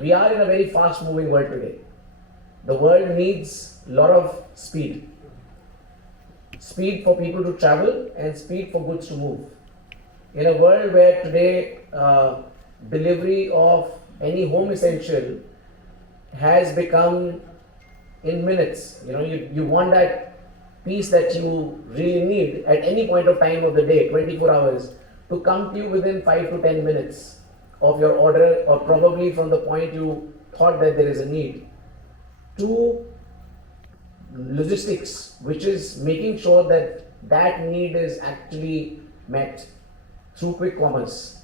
we are in a very fast moving world today. The world needs a lot of speed. Speed for people to travel and speed for goods to move. In a world where today delivery of any home essential has become in minutes. You want that piece that you really need at any point of time of the day, 24 hours, to come to you within 5 to 10 minutes of your order, or probably from the point you thought that there is a need, to logistics, which is making sure that that need is actually met through quick commerce.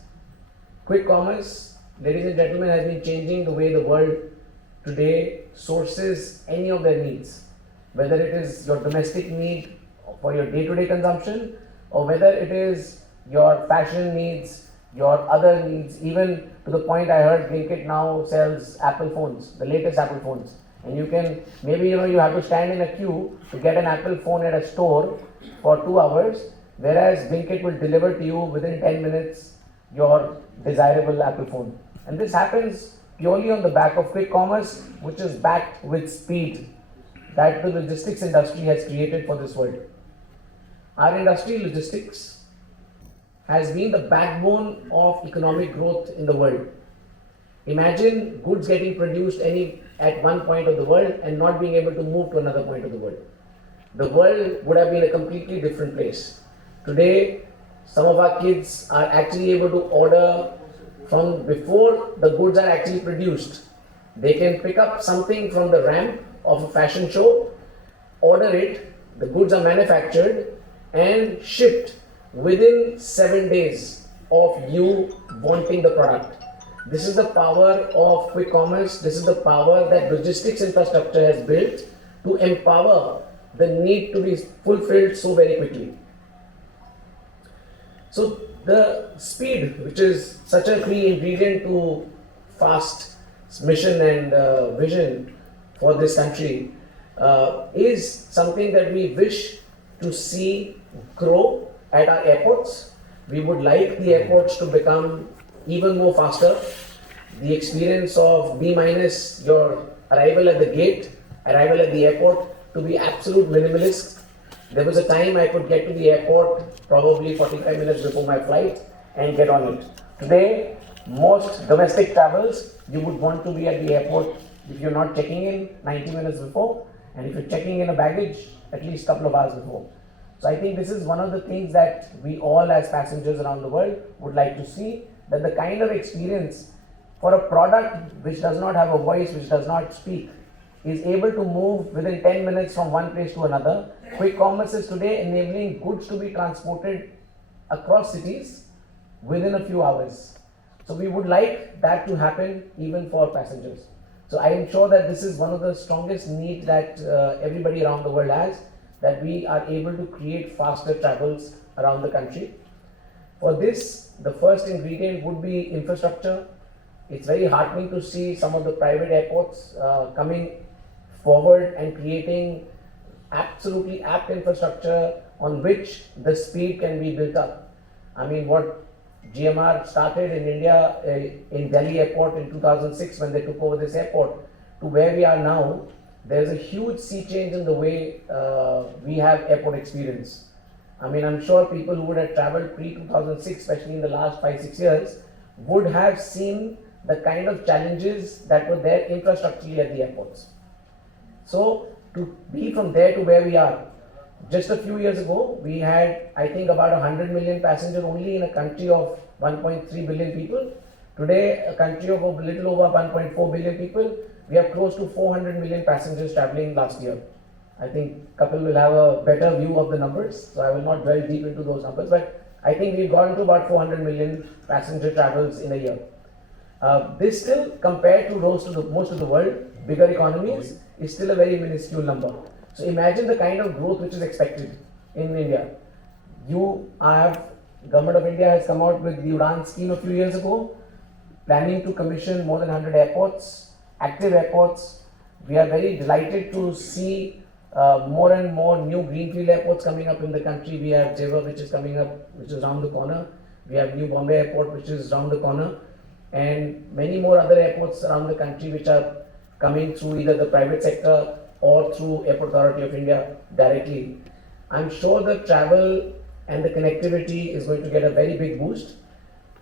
Quick commerce, ladies and gentlemen, has been changing the way the world today sources any of their needs, whether it is your domestic need for your day-to-day consumption, or whether it is your fashion needs, your other needs, even to the point I heard Blinkit now sells Apple phones, the latest Apple phones. And you can, maybe you have to stand in a queue to get an Apple phone at a store for 2 hours, whereas Blinkit will deliver to you within 10 minutes your desirable Apple phone. And this happens purely on the back of quick commerce, which is backed with speed that the logistics industry has created for this world. Our industry, logistics, has been the backbone of economic growth in the world. Imagine goods getting produced at one point of the world and not being able to move to another point of the world. The world would have been a completely different place. Today, some of our kids are actually able to order from before the goods are actually produced. They can pick up something from the ramp of a fashion show, order it, the goods are manufactured and shipped within 7 days of you wanting the product. This is the power of quick commerce. This is the power that logistics infrastructure has built to empower the need to be fulfilled so very quickly. So the speed, which is such a key ingredient to fast mission and vision for this country, is something that we wish to see grow at our airports. We would like the airports to become even more faster. The experience of B- your arrival at the gate, arrival at the airport, to be absolute minimalist. There was a time I could get to the airport probably 45 minutes before my flight and get on it. Today, most domestic travels, you would want to be at the airport if you're not checking in 90 minutes before, and if you're checking in a baggage, at least a couple of hours before. So I think this is one of the things that we all as passengers around the world would like to see, that the kind of experience for a product which does not have a voice, which does not speak, is able to move within 10 minutes from one place to another. Quick commerce is today enabling goods to be transported across cities within a few hours. So we would like that to happen even for passengers. So I am sure that this is one of the strongest needs that everybody around the world has, that we are able to create faster travels around the country. For this, the first ingredient would be infrastructure. It's very heartening to see some of the private airports coming forward and creating absolutely apt infrastructure on which the speed can be built up. I mean, what GMR started in India, in Delhi airport in 2006 when they took over this airport, to where we are now, there's a huge sea change in the way we have airport experience. I mean, I'm sure people who would have traveled pre-2006, especially in the last 5-6 years, would have seen the kind of challenges that were there infrastructurally at the airports. So, to be from there to where we are, just a few years ago, we had, I think, about 100 million passengers only in a country of 1.3 billion people. Today, a country of a little over 1.4 billion people, we have close to 400 million passengers traveling last year. I think Kapil will have a better view of the numbers, so I will not delve deep into those numbers, but I think we've gone to about 400 million passenger travels in a year. This still, compared to most of the world, bigger economies, is still a very minuscule number. So imagine the kind of growth which is expected in India. Government of India has come out with the Udan scheme a few years ago, planning to commission more than 100 airports, active airports. We are very delighted to see more and more new greenfield airports coming up in the country. We have Jewar, which is coming up, which is around the corner. We have New Bombay Airport, which is around the corner. and many more other airports around the country which are coming through either the private sector or through Airport Authority of India directly, I'm sure the travel and the connectivity is going to get a very big boost,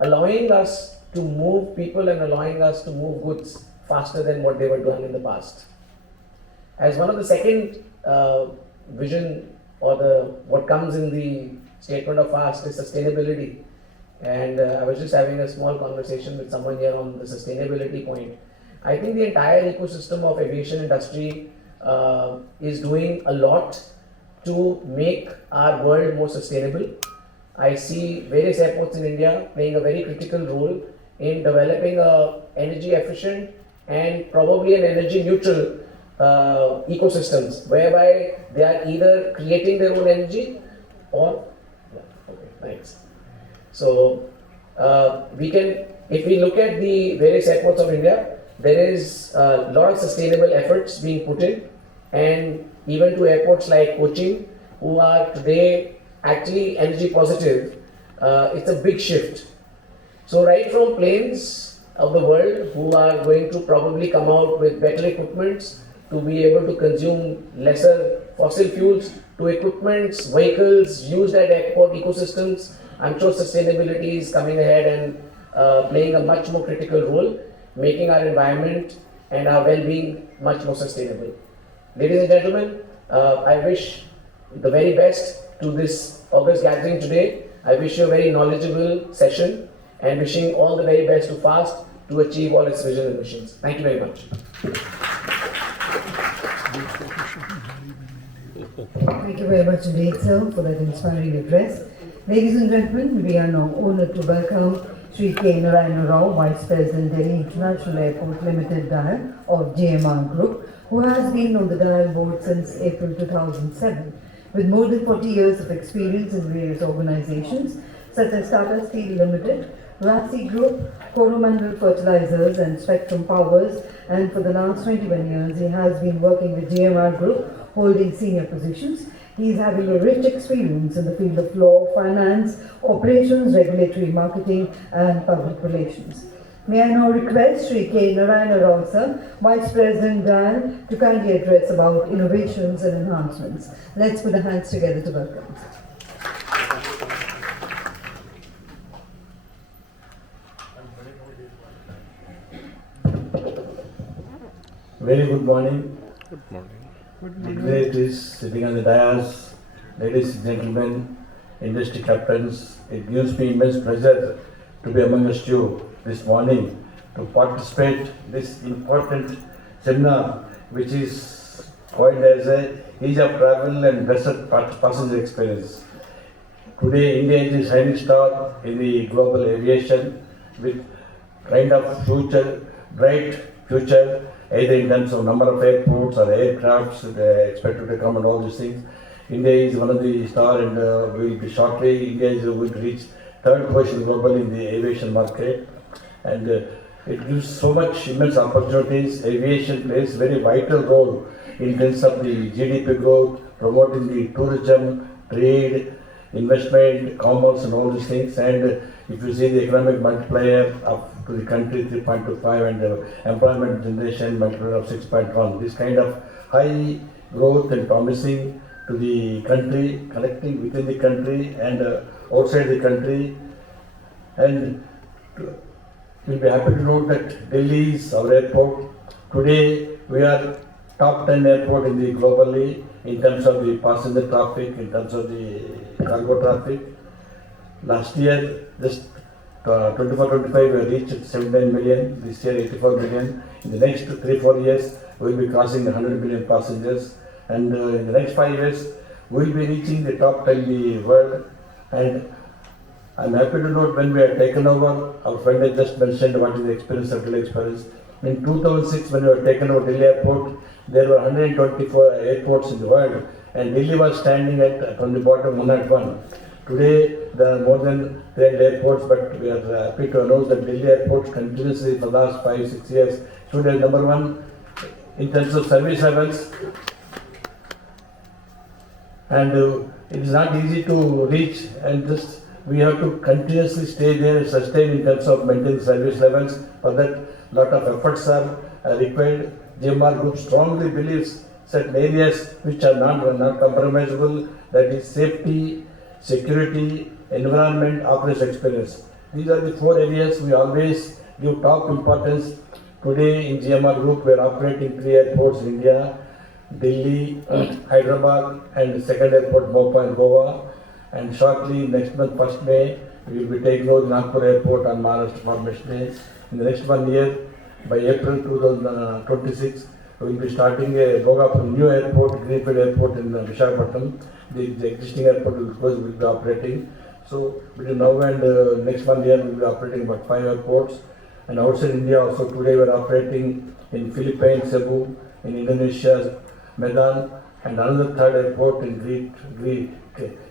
allowing us to move people and allowing us to move goods faster than what they were doing in the past. As one of the second vision or what comes in the statement of FAST is sustainability. And I was just having a small conversation with someone here on the sustainability point. I think the entire ecosystem of aviation industry is doing a lot to make our world more sustainable. I see various airports in India playing a very critical role in developing a energy efficient and probably an energy neutral ecosystems, whereby they are either creating their own energy or thanks. So if we look at the various airports of India, there is a lot of sustainable efforts being put in, and even to airports like Kochi, who are today actually energy positive, it's a big shift. So right from planes of the world who are going to probably come out with better equipments to be able to consume lesser fossil fuels, to equipments, vehicles used at airport ecosystems, I'm sure sustainability is coming ahead and playing a much more critical role, making our environment and our well-being much more sustainable. Ladies and gentlemen, I wish the very best to this August gathering today. I wish you a very knowledgeable session and wishing all the very best to FAST to achieve all its vision and missions. Thank you very much. Thank you very much indeed, sir, for that inspiring address. Ladies and gentlemen, we are now honored to welcome Sri K. Narayana Rao, Vice President, Delhi International Airport Limited Dial of GMR Group, who has been on the Dial board since April 2007. With more than 40 years of experience in various organizations such as Tata Steel Limited, Rasi Group, Coromandel Fertilizers and Spectrum Powers, and for the last 21 years he has been working with GMR Group, holding senior positions. He is having a rich experience in the field of law, finance, operations, regulatory marketing and public relations. May I now request Sri K. Narayana Rao, sir, Vice President DIAL, to kindly address about innovations and enhancements. Let's put our hands together to welcome. Very good morning. Good morning. Dignitaries sitting on the dais, ladies and gentlemen, industry captains, it gives me immense pleasure to be amongst you this morning to participate in this important seminar which is coined as a Ease of Travel and Blessed Passenger Experience. Today India is a shining star in the global aviation with kind of bright future, either in terms of number of airports or aircrafts expected to come and all these things. India is one of the star and will be shortly, India is going to reach third position globally in the aviation market, and it gives so much immense opportunities. Aviation plays very vital role in terms of the GDP growth, promoting the tourism, trade, investment, commerce and all these things. And if you see the economic multiplier up to the country 3.25 and employment generation multiplier of 6.1, this kind of high growth and promising to the country, connecting within the country and outside the country. And we'll be happy to note that Delhi is our airport. Today we are top 10 airport in the globally in terms of the passenger traffic, in terms of the cargo traffic. Last year, just 24-25, we reached 79 million. This year, 84 million. In the next 3-4 years, we will be crossing 100 million passengers. And in the next 5 years, we will be reaching the top 10 in the world. And I'm happy to note when we are taken over, our friend has just mentioned what is the experience of Delhi experience. In 2006, when we were taken over Delhi airport, there were 124 airports in the world, and Delhi was standing at from the bottom 101. Today, there are more than 300 airports, but we are happy to announce that Delhi airports continuously for the last 5-6 years stood as number one in terms of service levels. And it is not easy to reach, and just we have to continuously stay there and sustain in terms of maintaining service levels. For that, lot of efforts are required. GMR Group strongly believes certain areas which are not compromisable, that is safety, security, environment, operation experience. These are the 4 areas we always give top importance. Today in GMR Group we are operating 3 airports in India, Delhi, Hyderabad, and second airport Mopa in Goa. And shortly next month, 1st May, we will be taking over Nagpur airport on Maharashtra Formation Day. In the next 1 year, by April 2026, we will be starting a Bhogapur new airport, Greenfield airport in Visakhapatnam. The existing airport will be operating. So between now and next 1 year, we will be operating about 5 airports. And outside India also, today we are operating in Philippines, Cebu, in Indonesia, Medan, and another 3rd airport in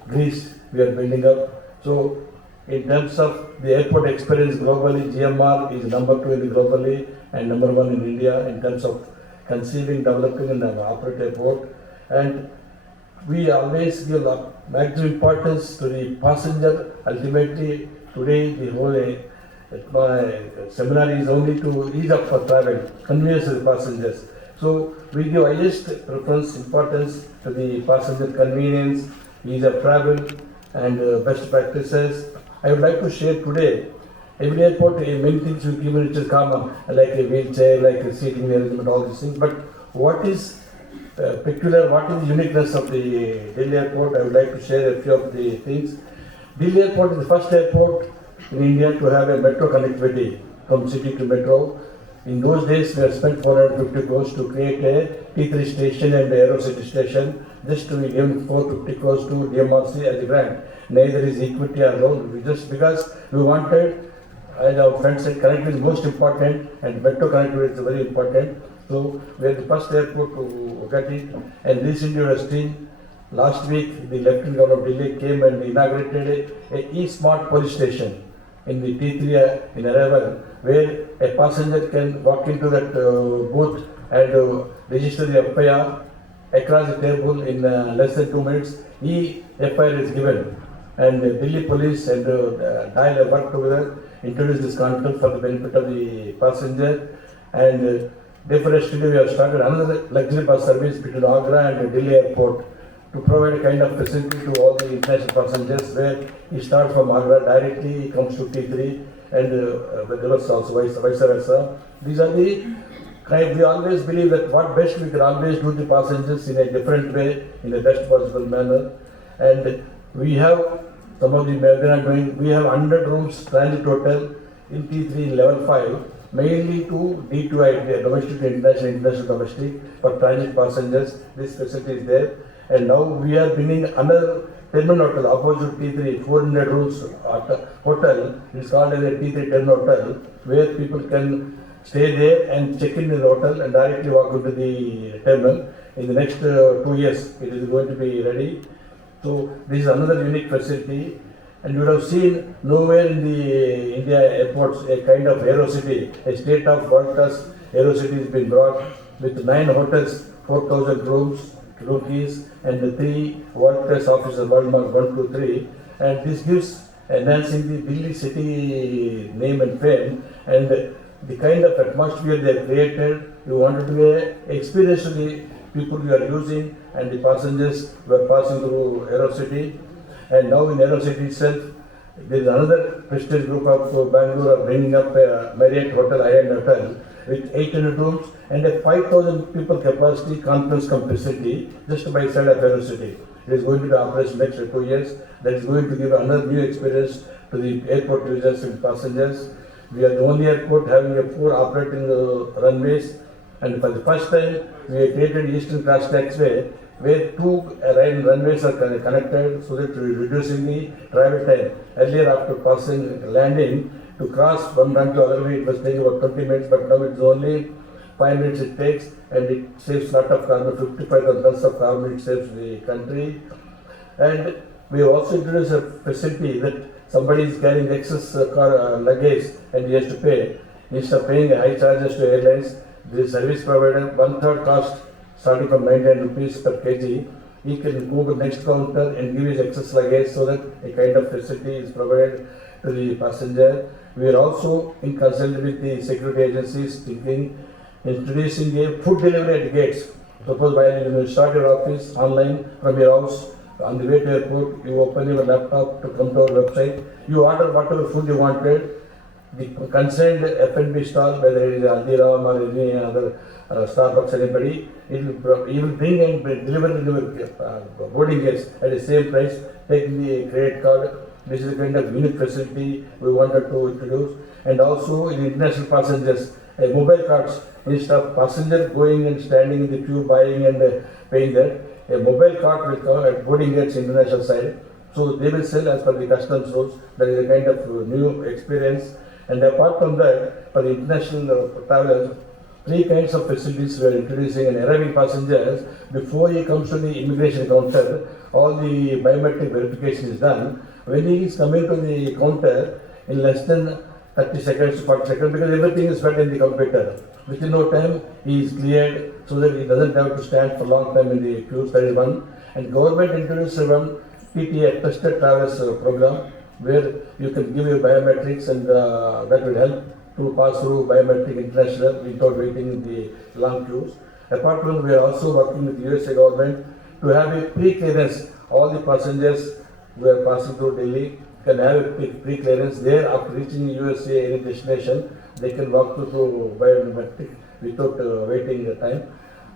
Greece we are building up. So in terms of the airport experience globally, GMR is number 2 in the globally and number 1 in India in terms of conceiving, developing and operate airport. And we always give maximum importance to the passenger. Ultimately, today the whole my seminar is only to ease up for travel, convenience to the passengers. So we give highest preference, importance to the passenger convenience, ease of travel and best practices. I would like to share today, every airport, many things we give which is common, like a wheelchair, like a seating arrangement, all these things. But what is peculiar, what is the uniqueness of the Delhi airport? I would like to share a few of the things. Delhi airport is the first airport in India to have a metro connectivity from city to metro. In those days, we have spent 450 crores to create a T3 station and Aerocity station. Just we given 450 crores to DMRC as a grant. Neither is equity or loan. Just because we wanted, as our friend said, connectivity is most important and metro connectivity is very important. So we are the first airport to get it. And recently we have seen, last week the Lieutenant Governor of Delhi came and inaugurated a e-smart police station in the T3 in arrival, where a passenger can walk into that booth and register the FIR across the table in less than 2 minutes. FIR is given, and Delhi police and DIAL work together, introduce this concept for the benefit of the passenger. And therefore, yesterday we have started another luxury bus service between Agra and Delhi airport to provide a kind of facility to all the international passengers, where he starts from Agra directly, he comes to T3 and reverse also, vice versa. These are the kind, we always believe that what best we can always do the passengers in a different way, in the best possible manner. And we have some of the we have 100 rooms transit hotel in T3 in level 5, mainly to D2I, domestic to international, international domestic, for transit passengers. This facility is there. And now we are bringing another terminal hotel opposite T3, 400 rooms hotel. It's called as a T3 terminal hotel, where people can stay there and check in the hotel and directly walk into the terminal. In the next 2 years, it is going to be ready. So this is another unique facility. And you would have seen nowhere in the India airports a kind of Aerocity, a state of world-class Aerocity has been brought with 9 hotels, 4,000 rooms, keys, and the 3 world-class offices, world mark 1, 2, 3. And this gives enhancing the Delhi city name and fame, and the kind of atmosphere they have created. You wanted to be an experience to the people you are using and the passengers who are passing through Aerocity. And now in Aerocity itself, there is another prestigious group of Bangalore bringing up a Marriott Hotel, high-end hotel, with 800 rooms and a 5,000 people capacity conference facility just by side of Aerocity. It is going to be operational next 2 years. That is going to give another new experience to the airport users and passengers. We are the only airport having a 4 operating runways, and for the first time we have created Eastern Cross Taxway, where 2 runways are connected, so that we are reducing the travel time. Earlier, after passing landing, to cross one run to other way, it was taking about 20 minutes, but now it's only 5 minutes it takes, and it saves lot of carbon, 55 tons of carbon it saves the country. And we have also introduced a facility that somebody is carrying excess luggage and he has to pay. Instead of paying high charges to airlines, the service provider 1/3 cost, starting from 99 rupees per kg, he can go to next counter and give his excess luggage so that a kind of facility is provided to the passenger. We are also in consult with the security agencies thinking introducing a food delivery at gates. Suppose while you start your office online from your house, on the way to airport, you open your laptop to come to our website, you order whatever food you wanted, the concerned F&B stall, whether it is Aldiram or any other Starbucks, anybody, he will bring and deliver to the boarding gates at the same price, taking the credit card. This is the kind of unique facility we wanted to introduce. And also in international passengers, mobile cards, instead of passenger going and standing in the queue, buying and paying that, a mobile card will come at boarding gates international side. So they will sell as per the customs rules. That is a kind of new experience. And apart from that, for the international travelers, 3 kinds of facilities we are introducing. And arriving passengers, before he comes to the immigration counter, all the biometric verification is done. When he is coming to the counter, in less than 30 seconds to 40 seconds, because everything is fed in the computer. Within no time, he is cleared so that he doesn't have to stand for a long time in the queues. That is one. And government introduced one PTA, Trusted Travels program, where you can give your biometrics and that will help to pass through biometric international without waiting in the long queues. Apart from that, we are also working with the USA government to have a pre-clearance. All the passengers who are passing through Delhi can have a pre-clearance there. After reaching USA any destination, they can walk through biometric without waiting the time.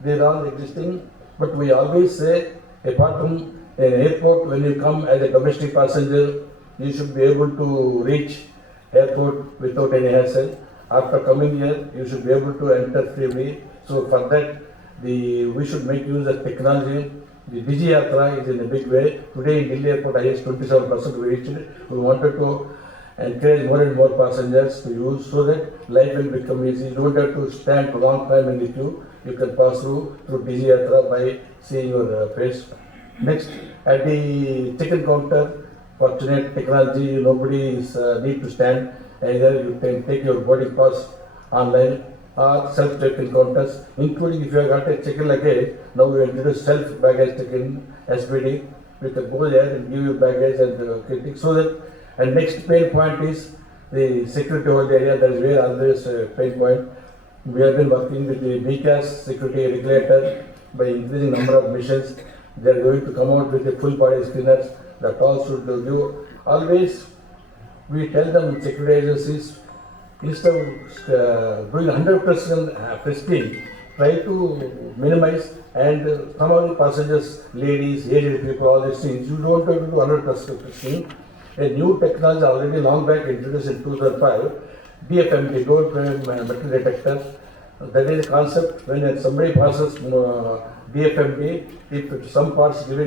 They are all existing, but we always say, apart from an airport, when you come as a domestic passenger, you should be able to reach airport without any hassle. After coming here, you should be able to enter freely. So for that, we should make use of technology. The Digi Yatra is in a big way. Today in Delhi airport, highest 27% we reached. We wanted to encourage more and more passengers to use so that life will become easy. You don't have to stand for a long time in the queue. You can pass through Digi Yatra by seeing your face. Next, at the check-in counter, fortunate technology, nobody is need to stand. Either you can take your boarding pass online or self check-in counters, including if you have got a check-in luggage. Now we introduce self baggage check-in SBD. You can go there and give your baggage and so that. And next pain point is the security over the area. That is where always pain point. We have been working with the BCAS security regulator by increasing number of missions. They are going to come out with the full body screeners that all should do. Always we tell them security agencies, instead of doing 100% frisking, try to minimize and some of the passengers, ladies, aged people, all these things, you don't have to do 100% frisking. A new technology already long back introduced in 2005, DFMT, Dual Frame Metal Detector. That is a concept when somebody passes DFMT, if some parts given